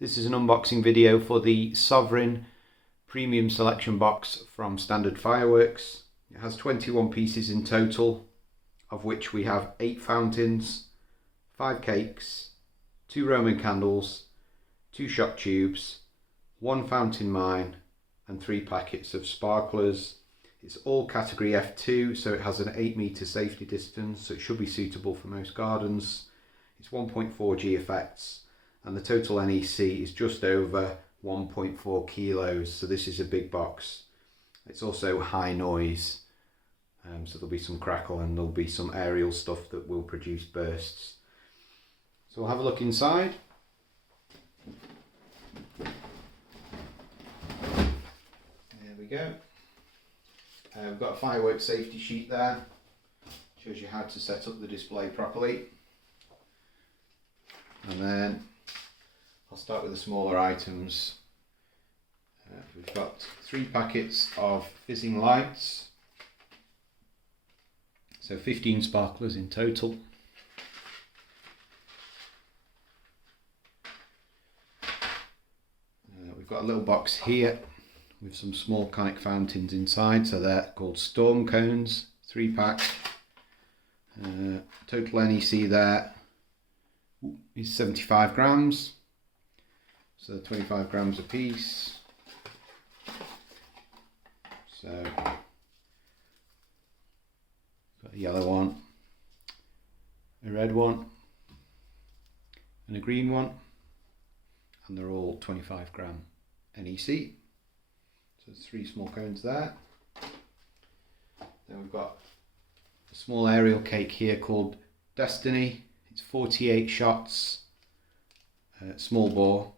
This is an unboxing video for the Sovereign Premium Selection Box from Standard Fireworks. It has 21 pieces in total, of which we have 8 fountains, 5 cakes, 2 Roman candles, 2 shot tubes, 1 fountain mine and 3 packets of sparklers. It's all category F2, so it has an 8 metre safety distance, so it should be suitable for most gardens. It's 1.4G effects, and the total NEC is just over 1.4 kilos, so this is a big box. It's also high noise, so there'll be some crackle and there'll be some aerial stuff that will produce bursts. So we'll have a look inside. There we go. We've got a fireworks safety sheet there. Shows you how to set up the display properly. And then I'll start with the smaller items. We've got 3 packets of fizzing lights, so 15 sparklers in total. We've got a little box here with some small conic fountains inside, so they're called storm cones, 3 pack. Total NEC there is 75 grams, so 25 grams a piece. So got a yellow one, a red one and a green one, and they're all 25 gram NEC. So there's 3 small cones there. Then we've got a small aerial cake here called Destiny. It's 48 shots, small bore,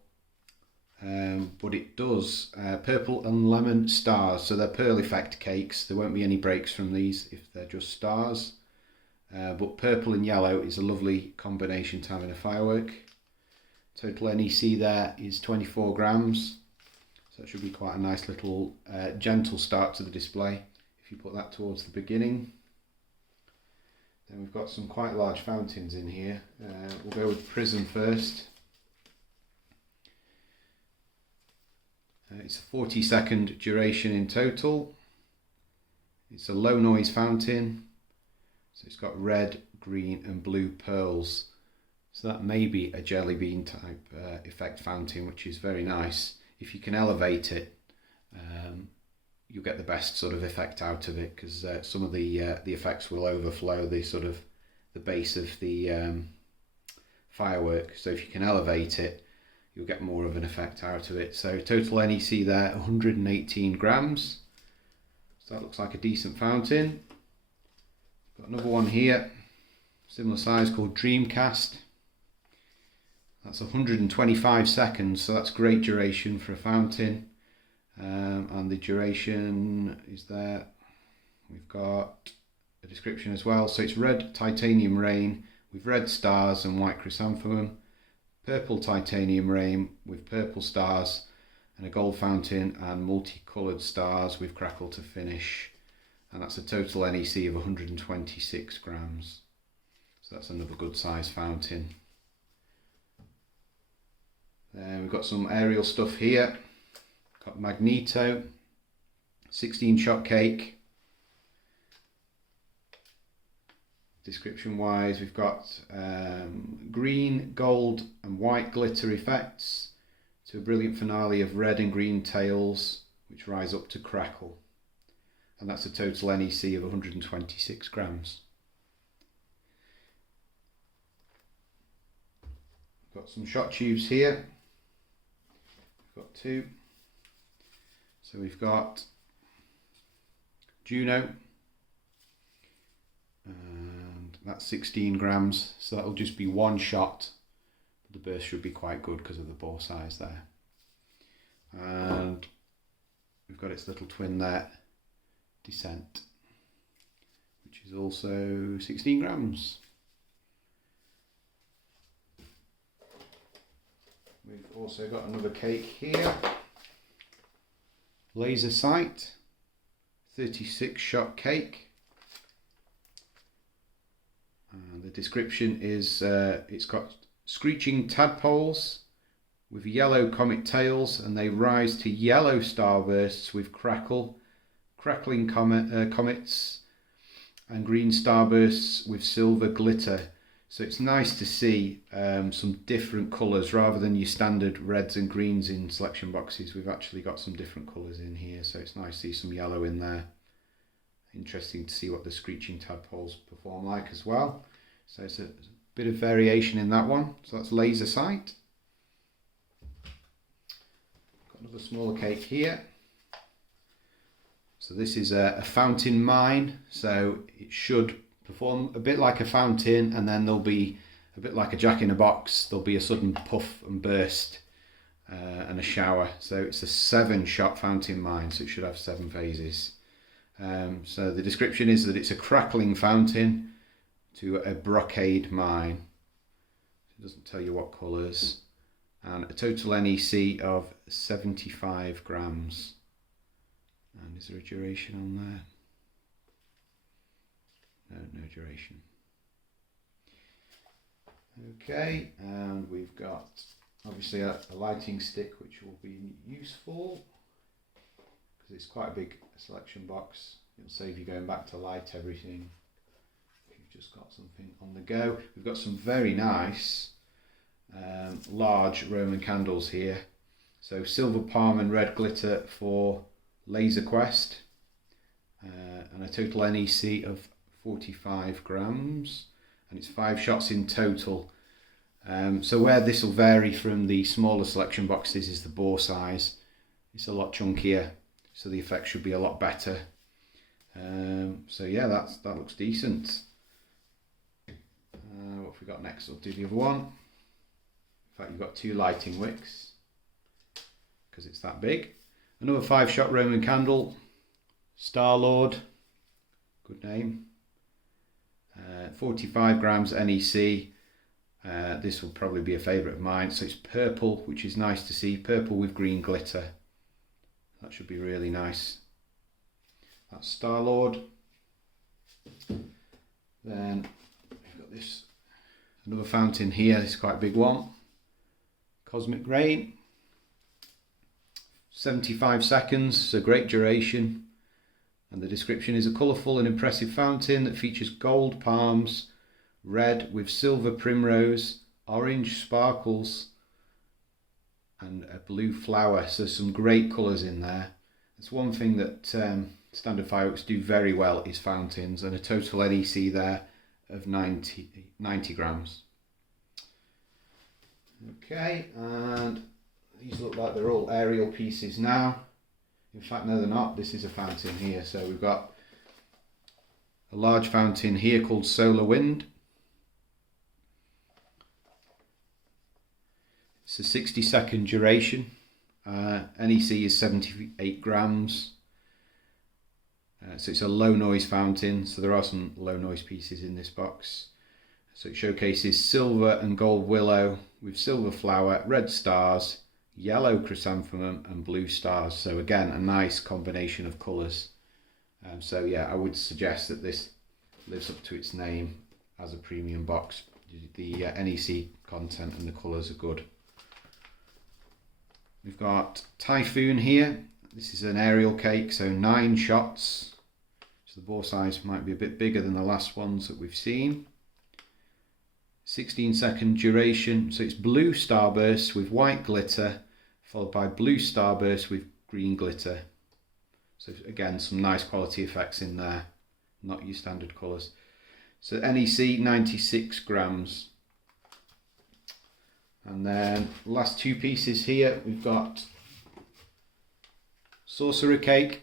but it does purple and lemon stars, so they're pearl effect cakes. There won't be any breaks from these if they're just stars, but purple and yellow is a lovely combination to have in a firework. Total NEC there is 24 grams, so it should be quite a nice little gentle start to the display if you put that towards the beginning. Then we've got some quite large fountains in here. We'll go with Prism first. It's a 40-second duration in total. It's a low noise fountain, so it's got red, green and blue pearls. So that may be a jelly bean type effect fountain, which is very nice. If you can elevate it, you'll get the best sort of effect out of it, because some of the effects will overflow the base of the firework. So if you can elevate it, you'll get more of an effect out of it. So total NEC there, 118 grams. So that looks like a decent fountain. Got another one here, similar size, called Dreamcast. That's 125 seconds, so that's great duration for a fountain. And the duration is there. We've got a description as well. So it's red titanium rain with red stars and white chrysanthemum, purple titanium rain with purple stars, and a gold fountain and multicoloured stars with crackle to finish. And that's a total NEC of 126 grams. So that's another good size fountain. Then we've got some aerial stuff here. Got Magneto, 16 shot cake. Description wise, we've got green, gold and white glitter effects to a brilliant finale of red and green tails which rise up to crackle, and that's a total NEC of 126 grams. Got some shot tubes here. We've got 2. So we've got Juno, and that's 16 grams, so that'll just be 1 shot. The burst should be quite good because of the bore size there. And we've got its little twin there, Descent, which is also 16 grams. We've also got another cake here, Laser Sight, 36 shot cake. And the description is it's got screeching tadpoles with yellow comet tails, and they rise to yellow starbursts with crackling comets, and green starbursts with silver glitter. So it's nice to see some different colours rather than your standard reds and greens in selection boxes. We've actually got some different colours in here, so it's nice to see some yellow in there. Interesting to see what the screeching tadpoles perform like as well. So it's a bit of variation in that one. So that's laser sight. Got another smaller cake here. So this is a fountain mine, so it should perform a bit like a fountain, and then there'll be a bit like a jack-in-a-box. There'll be a sudden puff and burst and a shower. So it's a 7-shot fountain mine, so it should have 7 phases. So the description is that it's a crackling fountain to a brocade mine. It doesn't tell you what colours. And a total NEC of 75 grams. And is there a duration on there? No duration. Okay, and we've got obviously a lighting stick which will be useful because it's quite a big selection box. It'll save you going back to light everything if you've just got something on the go. We've got some very nice large Roman candles here. So silver palm and red glitter for Laser Quest, and a total NEC of 45 grams, and it's 5 shots in total. So where this will vary from the smaller selection boxes is the bore size. It's a lot chunkier, so the effect should be a lot better. So yeah, that looks decent. What have we got next? I'll do the other one. In fact, you've got 2 lighting wicks because it's that big. Another 5-shot Roman candle, Star-Lord, good name, 45 grams NEC. This will probably be a favourite of mine. So it's purple, which is nice to see, purple with green glitter. That should be really nice. That's Star-Lord. Then we've got this, another fountain here, this is quite a big one, Cosmic Rain. 75 seconds, so great duration, and the description is a colourful and impressive fountain that features gold palms, red with silver primrose, orange sparkles and a blue flower. So some great colours in there. That's one thing that standard fireworks do very well is fountains, and a total NEC there of 90 grams. Okay, and these look like they're all aerial pieces now. In fact, no, they're not. This is a fountain here. So we've got a large fountain here called Solar Wind. It's a 60-second duration. NEC is 78 grams. So it's a low noise fountain. So there are some low noise pieces in this box. So it showcases silver and gold willow with silver flower, red stars, yellow chrysanthemum and blue stars. So again, a nice combination of colours. So yeah, I would suggest that this lives up to its name as a premium box. The NEC content and the colours are good. We've got Typhoon here. This is an aerial cake, so 9 shots. So the bore size might be a bit bigger than the last ones that we've seen. 16-second duration, so it's blue starbursts with white glitter, followed by blue starbursts with green glitter. So again, some nice quality effects in there, not your standard colours. So NEC 96 grams. And then last 2 pieces here, we've got sorcery cake,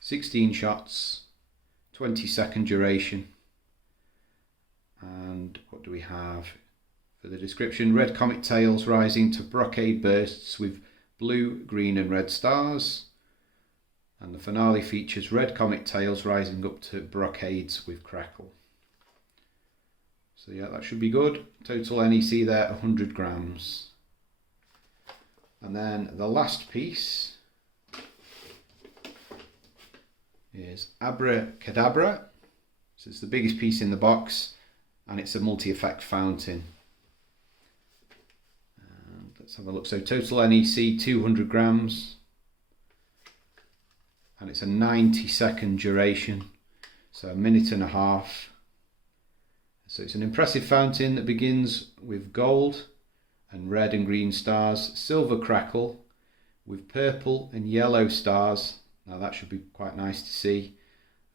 16 shots, 20-second duration. And what do we have for the description? Red comet tails rising to brocade bursts with blue, green and red stars. And the finale features red comet tails rising up to brocades with crackle. So yeah, that should be good. Total NEC there, 100 grams. And then the last piece is Abracadabra. So it's the biggest piece in the box, and it's a multi-effect fountain. let's have a look. So total NEC 200 grams, and it's a 90-second duration, so a minute and a half. So it's an impressive fountain that begins with gold and red and green stars, silver crackle with purple and yellow stars. Now that should be quite nice to see.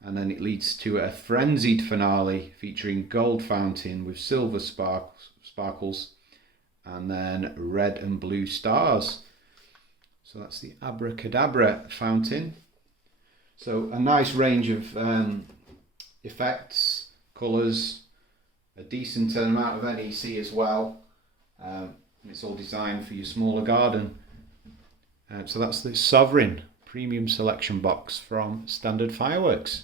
And then it leads to a frenzied finale featuring gold fountain with silver sparkles and then red and blue stars. So that's the Abracadabra fountain. So a nice range of effects, colours, a decent amount of NEC as well. It's all designed for your smaller garden. So that's the Sovereign Premium Selection Box from Standard Fireworks.